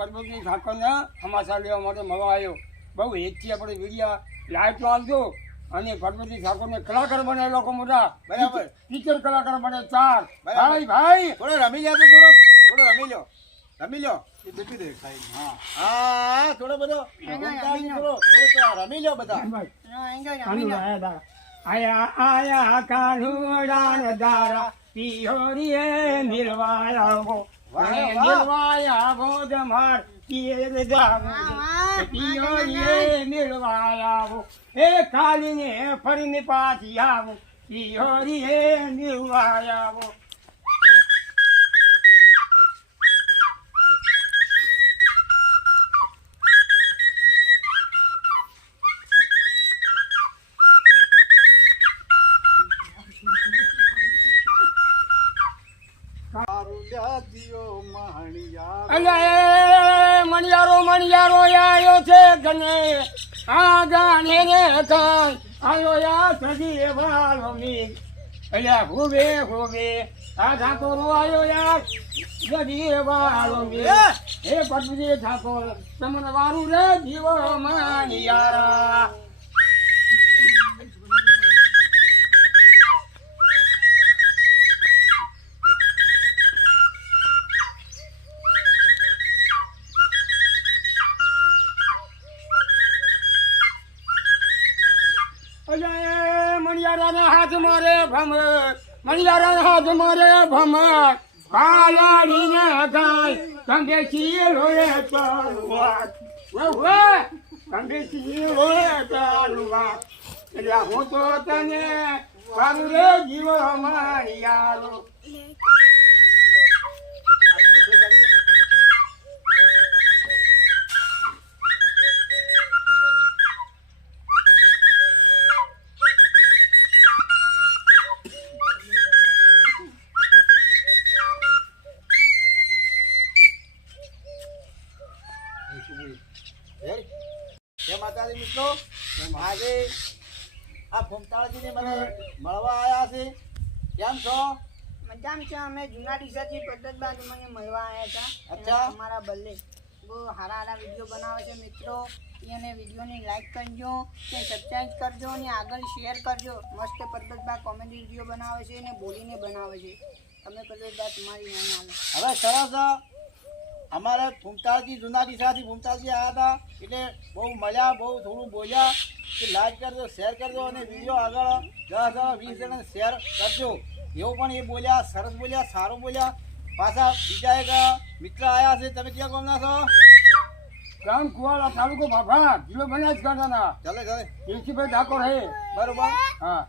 પરબતની ઠાકોરને સમાચાર લેવા માટે મળવા આવ્યો. બહુ હેતથી આપણે વિડીયા લાઈટ આવજો. અને પરબતની ઠાકોરને કલાકાર બને લોકો મોટા. બરાબર. પિક્ચર કલાકાર બને ચાર. ભાઈ ભાઈ! થોડો રમી લ્યો તો થોડો. થોડો રમી લ્યો. રમી લ્યો. હા. હા થોડો બધો. થોડો થોડો રમી લ્યો બધા. આયા આયા કાનુડા દારા પિયોરીએ મિલવાયા મિલવાયા હો જમાર પિયર જાવું પિયોરીએ એ કાલીને ફરીને પાછી આવું. પિયોરીએ મિલવાયા હો અલે મણિયારો મણિયારો આવ્યો છે ગને આ ગાને રે કાલ આયો યા સજી વાલો મી અલ્યા ભૂવે ભૂવે આ ઠાકોરો આવ્યો યાર. સજી વાલો મી હે પટુજી ઠાકોર તમને વારું રે જીવો મણિયારા મણિયારાના મારે ભમર મણિયારાના હાથ મારે ભમર પાલાડીને ગાય કંગે ચીલો રે ચાલુવાત વે વે કંગે ચીલો રે એટલે હું તો તને જીવ જીવો મણિયારો મિત્રો આજે આ ભૂમતાળજીને મને મળવા આવ્યા છે. કેમ છો? મજામાં છે અમે જૂના ડીસાથી પદ્ધતબાદ મને મળવા આવ્યા હતા. અચ્છા. અમારા બલ્લે બહુ સારા સારા વીડિયો બનાવે છે મિત્રો. એને વિડીયોને લાઈક કરજો કે સબસ્ક્રાઈબ કરજો અને આગળ શેર કરજો. મસ્ત પદ્ધતબાદ કોમેડી વીડિયો બનાવે છે અને બોલીને બનાવે છે. તમે પદ્ધતબાદ તમારી નહીં આવે હવે સરસ અમારે ભૂમતાલજી જૂના દિશાથી ભૂમતાલજી આવ્યા હતા. એટલે બહુ મળ્યા બહુ થોડું બોલ્યા કે લાઈક કરજો શેર કરજો અને વીડિયો આગળ દસ વીસ જણા શેર કરજો. એવું પણ એ બોલ્યા સરસ બોલ્યા સારું બોલ્યા. પાછા બીજા એક મિત્ર આવ્યા છે. તમે ક્યાં ગમના છો? ગામ કુવાડા તાલુકો ભાભા જિલ્લો બનાસકાંઠાના. ચાલે ચાલે. તુલસીભાઈ ઠાકોર હે. બરોબર. હા.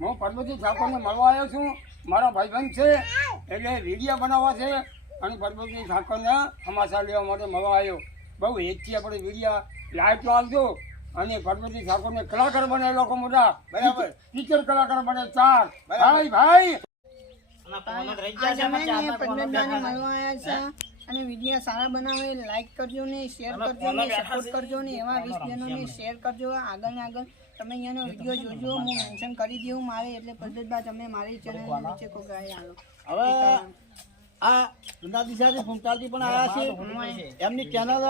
હું પરબતી ઠાકોરને મળવા આવ્યો છું. મારા ભાઈબંધ છે. એટલે વીડિયો બનાવવા છે. અને પરબતી ઠાકોરને અમાસા લેવા માટે મળવા આવ્યો. બહુ હેતથી આપણે વીડિયો. લાઈટ આવજો. અને પરબતી ઠાકોરને કલાકાર બને લોકો મોટા. બરાબર. ટીચર કલાકાર બને ચાર. ભાઈ ભાઈ. અને વિડીયા સારા બનાવે લાઈક કરજો ને શેર કરજો ને સપોર્ટ કરજો ને એવા વીસ જણોને શેર કરજો. આગળ ને આગળ તમે અહીંયાનો વીડિયો જોજો. હું મેન્શન કરી દઉં મારે એટલે પદ્ધતબા તમે મારી ચેનલ નીચે કોઈ ગાય આવો. હવે આ જૂના દિશાથી ભૂમતાળજી પણ આવ્યા છે. એમની ચેનલ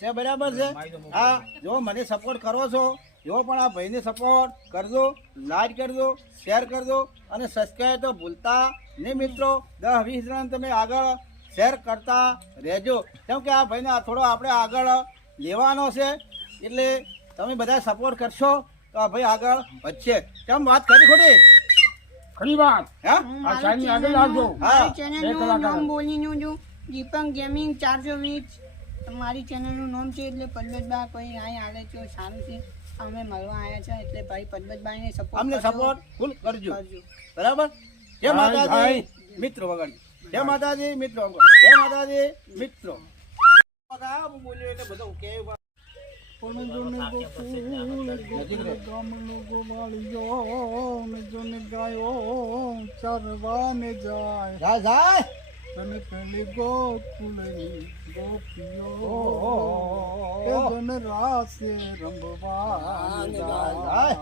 છે બરાબર છે. હા જો મને સપોર્ટ કરો છો જો પણ આ ભાઈને સપોર્ટ કરજો લાઈક કરજો શેર કરજો અને સબસ્ક્રાઈબ તો ભૂલતા નહીં મિત્રો. દસ વીસ જણ તમે આગળ શેર કરતા રહેજો. કેમ કે આ ભાઈને આ થોડો આપણે આગળ લેવાનો છે એટલે તમે બધા સપોર્ટ કરશો તો આ ભાઈ આગળ વધશે. કેમ વાત કરી ખોટી? ખરી વાત હા? આ સાઈડની આગળ આવજો. હા. બે કલાકાર. બોલીનું જો દીપક ગેમિંગ ચારસો વીસ. મારી ચેનલનું નામ છે એટલે પદ્મતબા કોઈ અહીં આવે છે સારું છે અમે મળવા આવ્યા છે એટલે ભાઈ પદ્મતભાઈને સપોર્ટ અમને સપોર્ટ ફૂલ કરજો. બરાબર? જય માતાજી. મિત્રો વગાડી. જય માતાજી મિત્રો. જય માતાજી મિત્રો. બધા બોલ્યો એટલે બધા કેવું નજીક રહે. જાય. જાય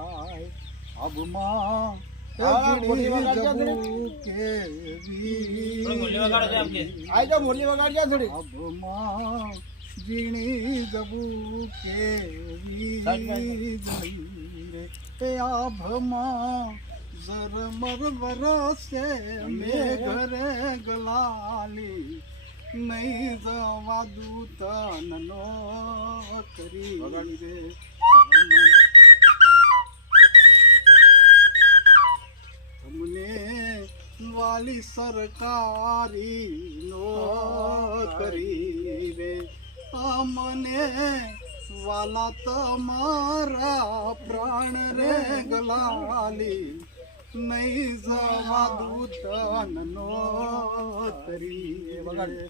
હા, મોરલી વગાડજો થોડી. આઈ જાઓ, મોરલી વગાડજો થોડી. અભમાં જવું કેવી રે આભમાં ઝરમર વરસે મેઘ ઘરે ગલાલી. નહીં જવા દૂતનનો કરી રે. તમને વાલી સરકારી નોકરી રે. અમને વાલા તમારા પ્રાણ રે ગલાલી નહીં જવા દૂતન નો તરી.